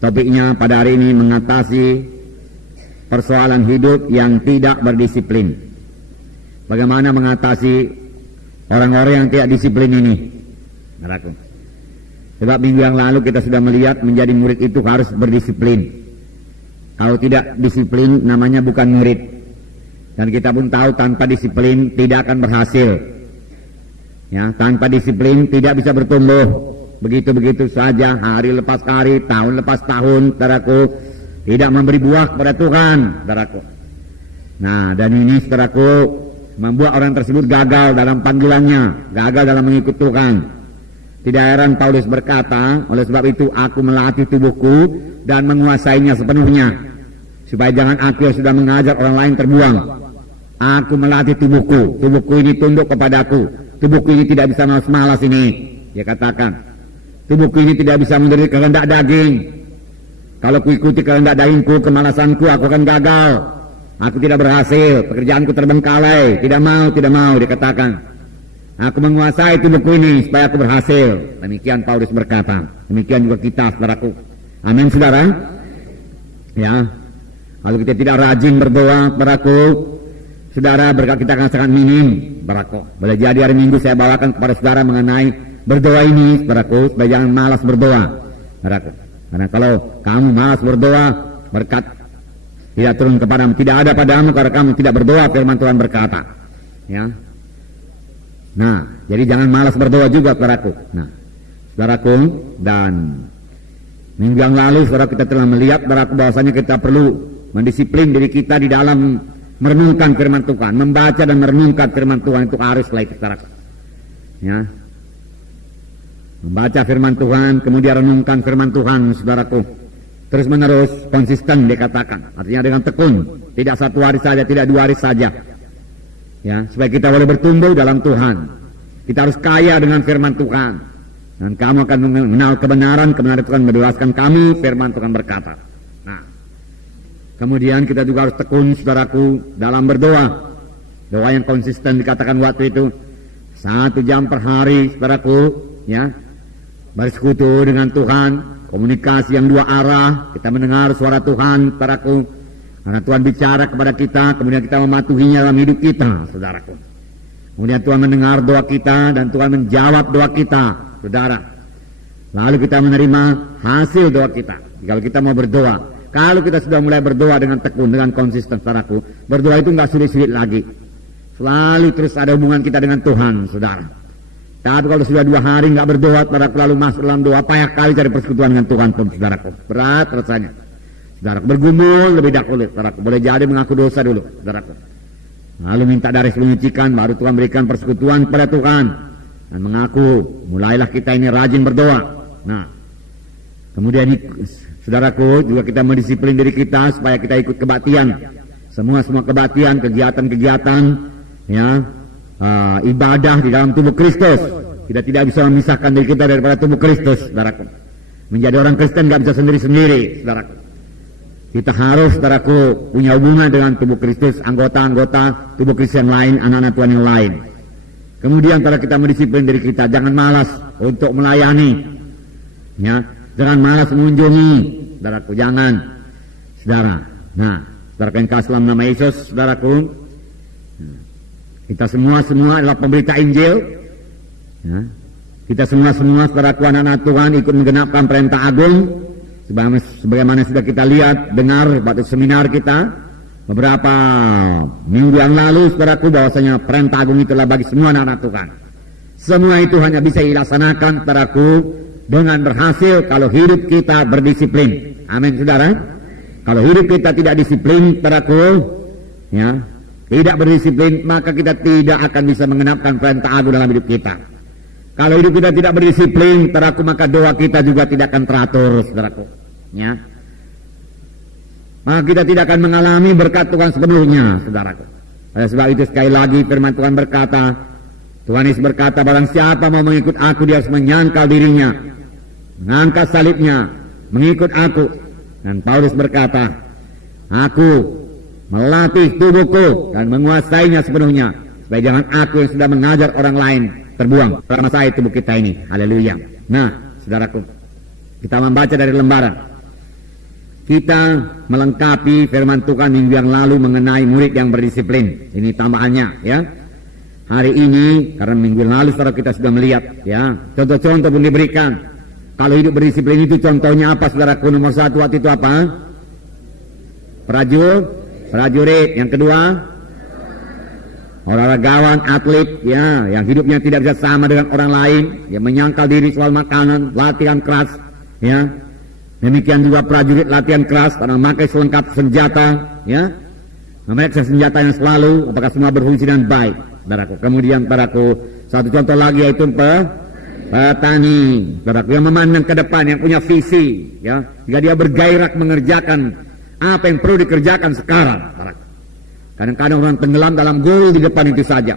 Topiknya pada hari ini mengatasi persoalan hidup yang tidak berdisiplin. Bagaimana mengatasi orang-orang yang tidak disiplin ini? Saudaraku. Sebab minggu yang lalu kita sudah melihat menjadi murid itu harus berdisiplin. Kalau tidak disiplin namanya bukan murid. Dan kita pun tahu tanpa disiplin tidak akan berhasil. Ya, tanpa disiplin tidak bisa bertumbuh. Begitu-begitu saja, hari lepas hari, tahun lepas tahun, saudaraku, tidak memberi buah kepada Tuhan, saudaraku. Nah, dan ini, saudaraku, membuat orang tersebut gagal dalam panggilannya, gagal dalam mengikut Tuhan. Tidak heran Paulus berkata, oleh sebab itu aku melatih tubuhku dan menguasainya sepenuhnya, supaya jangan aku yang sudah mengajar orang lain terbuang. Aku melatih tubuhku, tubuhku ini tunduk kepadaku, tubuhku ini tidak bisa malas-malas ini, dia katakan. Tubuhku ini tidak bisa menderita kehendak daging. Kalau kuikuti kehendak dagingku, kemalasanku, aku akan gagal. Aku tidak berhasil, pekerjaanku terbengkalai. Tidak mau, dia katakan. Aku menguasai tubuhku ini supaya aku berhasil. Demikian Paulus berkata. Demikian juga kita, saudaraku. Amin, saudara. Ya. Kalau kita tidak rajin berdoa, saudaraku, saudara, berkat kita akan sangat minim, saudaraku. Boleh jadi hari Minggu saya bawakan kepada saudara mengenai berdoa ini, saudaraku, supaya jangan malas berdoa, saudaraku. Karena kalau kamu malas berdoa, berkat tidak turun kepadamu, tidak ada padamu karena kamu tidak berdoa, firman Tuhan berkata. Ya. Nah, jadi jangan malas berdoa juga, saudaraku. Nah, saudaraku, dan minggu yang lalu, saudara, kita telah melihat, saudaraku, bahwasanya kita perlu mendisiplin diri kita di dalam merenungkan firman Tuhan, membaca dan merenungkan firman Tuhan itu haruslah itu, saudaraku. Ya. Membaca firman Tuhan, kemudian renungkan firman Tuhan, saudaraku. Terus menerus, konsisten dikatakan. Artinya dengan tekun. Tidak satu hari saja, tidak 2 hari saja. Ya, supaya kita boleh bertumbuh dalam Tuhan. Kita harus kaya dengan firman Tuhan. Dan kamu akan mengenal kebenaran, kebenaran Tuhan membebaskan kami, firman Tuhan berkata. Nah, kemudian kita juga harus tekun, saudaraku, dalam berdoa. Doa yang konsisten dikatakan waktu itu. 1 jam per hari, saudaraku, ya. Bersekutu dengan Tuhan, komunikasi yang 2 arah, kita mendengar suara Tuhan, saudaraku, karena Tuhan bicara kepada kita, kemudian kita mematuhinya dalam hidup kita, saudaraku. Kemudian Tuhan mendengar doa kita dan Tuhan menjawab doa kita, saudara. Lalu kita menerima hasil doa kita. Kalau kita mau berdoa, kalau kita sudah mulai berdoa dengan tekun, dengan konsisten, saudaraku, berdoa itu nggak sulit-sulit lagi. Selalu terus ada hubungan kita dengan Tuhan, saudara. Tapi kalau sudah 2 hari nggak berdoa, saudaraku, lalu masuk dalam doa, payah kali cari persekutuan dengan Tuhan, saudaraku. Berat rasanya. Saudaraku, bergumul lebih dahulu, saudaraku. Boleh jadi mengaku dosa dulu, saudaraku. Lalu minta darah menyucikan, baru Tuhan berikan persekutuan kepada Tuhan. Dan mengaku, mulailah kita ini rajin berdoa. Nah, kemudian saudaraku, juga kita mendisiplin diri kita supaya kita ikut kebaktian. Semua kebaktian, kegiatan-kegiatan, ya, ibadah di dalam tubuh Kristus. Kita tidak bisa memisahkan diri kita daripada tubuh Kristus, saudaraku. Menjadi orang Kristen gak bisa sendiri-sendiri, saudaraku. Kita harus, saudaraku, punya hubungan dengan tubuh Kristus, anggota-anggota tubuh Kristus yang lain, anak-anak Tuhan yang lain. Kemudian kalau kita mendisiplin diri kita, jangan malas untuk melayani, ya, jangan malas mengunjungi, saudaraku, jangan, saudara. Nah, saudara yang kasih dalam nama Yesus, saudaraku, kita semua adalah pemberita Injil. Ya. Kita semua saudaraku, anak-anak Tuhan, ikut menggenapkan perintah agung. Sebagaimana sudah kita lihat, dengar waktu seminar kita beberapa minggu yang lalu, saudaraku, bahwasanya perintah agung itulah bagi semua anak-anak Tuhan. Semua itu hanya bisa dilaksanakan, saudaraku, dengan berhasil kalau hidup kita berdisiplin. Amin, saudara. Kalau hidup kita tidak disiplin, saudaraku, ya, tidak berdisiplin, maka kita tidak akan bisa mengenapkan perintah agung dalam hidup kita. Kalau hidup kita tidak berdisiplin, saudaraku, maka doa kita juga tidak akan teratur, saudaraku. Ya. Maka kita tidak akan mengalami berkat Tuhan sepenuhnya, saudaraku. Oleh sebab itu sekali lagi firman Tuhan berkata, Tuhan Yesus berkata, barang siapa mau mengikut aku, dia harus menyangkal dirinya, mengangkat salibnya, mengikut aku. Dan Paulus berkata, aku melatih tubuhku dan menguasainya sepenuhnya, supaya jangan aku yang sudah mengajar orang lain terbuang. Karena saya tubuh kita ini. Haleluya. Nah, saudaraku, kita membaca dari lembaran. kita melengkapi firman Tuhan minggu yang lalu mengenai murid yang berdisiplin. Ini tambahannya ya. Hari ini karena minggu yang lalu saudara kita sudah melihat ya, contoh-contoh pun diberikan. Kalau hidup berdisiplin itu contohnya apa saudaraku? Nomor satu waktu itu apa? Prajurit. Yang kedua, olahragawan, atlet ya, yang hidupnya tidak bisa sama dengan orang lain, yang menyangkal diri soal makanan, latihan keras ya. Demikian juga prajurit latihan keras karena memakai selengkap senjata ya. Memeriksa senjata yang selalu apakah semua berfungsi dengan baik. Saudaraku. Kemudian saudaraku, satu contoh lagi yaitu petani, saudaraku, yang memandang ke depan, yang punya visi ya. Jika dia bergairah mengerjakan apa yang perlu dikerjakan sekarang, saudaraku. Kadang-kadang orang tenggelam dalam goal di depan itu saja.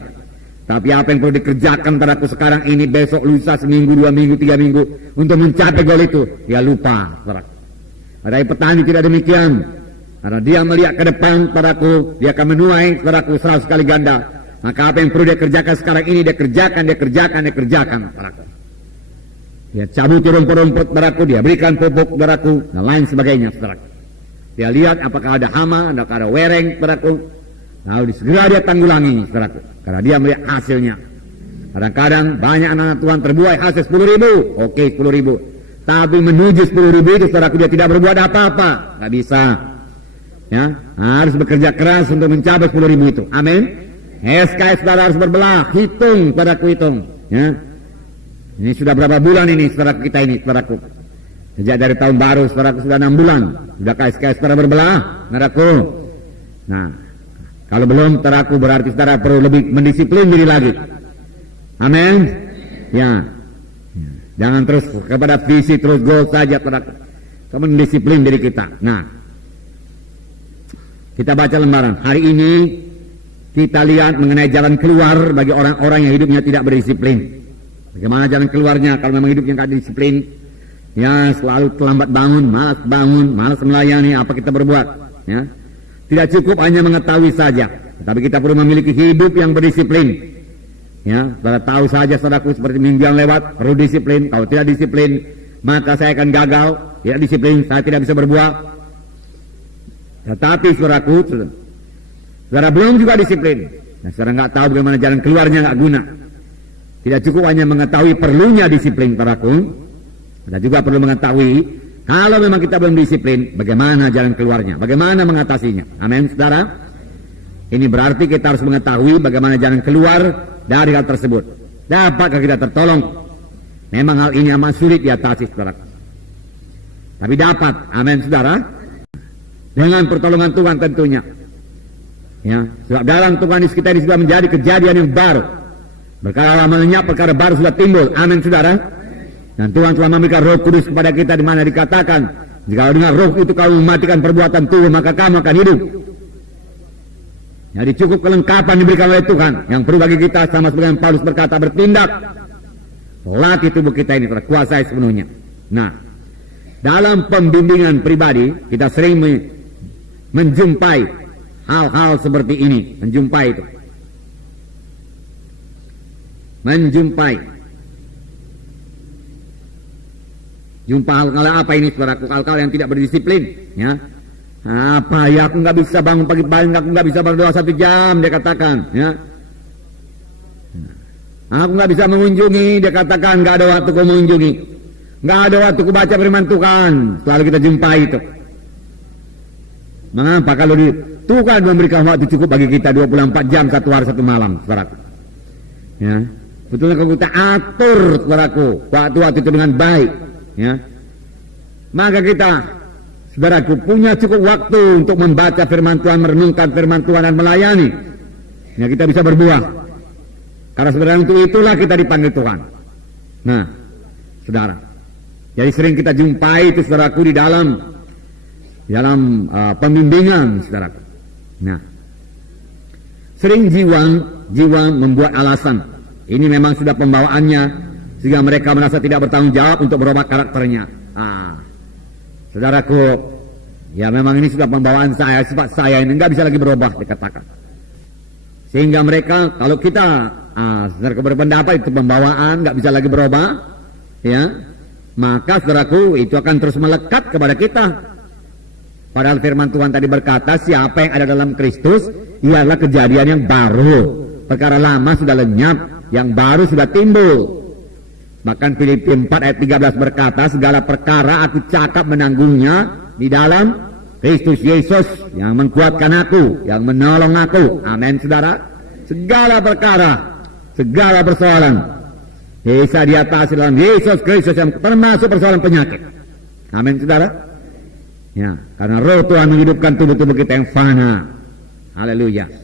Tapi apa yang perlu dikerjakan saudaraku sekarang ini, besok, lusa, seminggu, 2 minggu, 3 minggu untuk mencapai goal itu, dia lupa, saudaraku. Ada petani tidak demikian. Karena dia melihat ke depan, saudaraku, dia akan menuai, saudaraku, 100 kali ganda. Maka apa yang perlu dia kerjakan sekarang ini, dia kerjakan, saudaraku. Dia cabut rumput-rumput, saudaraku, dia berikan pupuk, saudaraku, dan lain sebagainya, saudaraku. Dia lihat apakah ada hama, apakah ada wereng, saudaraku. Lalu segera dia tanggulangi, saudaraku, karena dia melihat hasilnya. Kadang-kadang banyak anak Tuhan terbuai hasil 10.000, oke 10.000. Tapi menuju 10.000 itu, saudaraku, dia tidak berbuat apa-apa, nggak bisa. Ya, harus bekerja keras untuk mencapai 10.000 itu. Amin. SKS saudara harus berbelah, hitung, saudaraku, hitung. Ya. Ini sudah berapa bulan ini, saudaraku, kita ini, saudaraku. Sejak dari tahun baru, saudaraku, sudah 6 bulan. Sudahkah SKS saudara berbelah, saudaraku? Nah, kalau belum, saudaraku, berarti saudara perlu lebih mendisiplin diri lagi. Amin. Ya. Jangan terus kepada visi, terus goal saja, saudaraku. Kamu mendisiplin diri kita. Nah, kita baca lembaran. Hari ini kita lihat mengenai jalan keluar bagi orang-orang yang hidupnya tidak berdisiplin. Bagaimana jalan keluarnya kalau memang hidupnya tidak disiplin? Ya, selalu terlambat bangun, malas melayani, apa kita berbuat? Ya. Tidak cukup hanya mengetahui saja, tapi kita perlu memiliki hidup yang berdisiplin. Ya, saudara tahu saja, saudaraku, seperti minggu yang lewat, perlu disiplin. Kalau tidak disiplin, maka saya akan gagal. Tidak disiplin, saya tidak bisa berbuat. Tetapi saudaraku, saudara belum juga disiplin. Nah, saudara nggak tahu bagaimana jalan keluarnya, nggak guna. Tidak cukup hanya mengetahui perlunya disiplin, saudaraku. Kita juga perlu mengetahui kalau memang kita belum disiplin, bagaimana jalan keluarnya, bagaimana mengatasinya. Amin, saudara. Ini berarti kita harus mengetahui bagaimana jalan keluar dari hal tersebut. Dapatkah kita tertolong? Memang hal ini amat sulit diatasi, saudara. Tapi dapat, amin, saudara. Dengan pertolongan Tuhan tentunya. Ya, sebab dalam Tuhan kita ini sudah menjadi kejadian yang baru. Perkara lenyap, perkara baru sudah timbul. Amin, saudara. Dan Tuhan telah memberikan Roh Kudus kepada kita, di mana dikatakan, jika dengan Roh itu kamu mematikan perbuatan tubuh, maka kamu akan hidup. Jadi cukup kelengkapan diberikan oleh Tuhan. Yang perlu bagi kita, sama seperti yang Paulus berkata, bertindak. Latih tubuh kita ini terkuasai sepenuhnya. Nah, dalam pembimbingan pribadi, kita sering menjumpai hal-hal seperti ini. Jumpa hal-hal apa ini, saudaraku? Hal-hal yang tidak berdisiplin, ya. Apa ya, aku nggak bisa bangun pagi-pagi, aku nggak bisa berdoa 1 jam, dia katakan, ya. Aku nggak bisa mengunjungi, dia katakan, nggak ada waktu ku mengunjungi, nggak ada waktu ku baca firman Tuhan. Selalu kita jumpai itu. Mengapa kalau Tuhan memberikan waktu cukup bagi kita 24 jam, 1 hari 1 malam, saudaraku? Ya, betulnya kalau kita atur, saudaraku, waktu-waktu itu dengan baik, ya, maka kita, saudaraku, punya cukup waktu untuk membaca firman Tuhan, merenungkan firman Tuhan, dan melayani. Ya, kita bisa berbuah. Karena sebenarnya untuk itulah kita dipanggil Tuhan. Nah, saudara, jadi sering kita jumpai itu, saudaraku, di dalam pembimbingan, saudaraku. Nah, sering jiwa membuat alasan. Ini memang sudah pembawaannya, sehingga mereka merasa tidak bertanggung jawab untuk berubah karakternya. Saudaraku, ya memang ini sudah pembawaan saya, sifat saya ini nggak bisa lagi berubah, dikatakan. Sehingga mereka, kalau kita saudaraku berpendapat itu pembawaan nggak bisa lagi berubah, ya, maka saudaraku itu akan terus melekat kepada kita. Padahal firman Tuhan tadi berkata, siapa yang ada dalam Kristus, ialah kejadian yang baru. Perkara lama sudah lenyap, yang baru sudah timbul. Bahkan Filipi 4 ayat 13 berkata, segala perkara aku cakap menanggungnya di dalam Kristus Yesus yang menguatkan aku, yang menolong aku. Amin, saudara. Segala perkara, segala persoalan bisa diatasi dalam Yesus Kristus, yang termasuk persoalan penyakit. Amin, saudara. Ya, karena roh Tuhan menghidupkan tubuh-tubuh kita yang fana. Haleluya.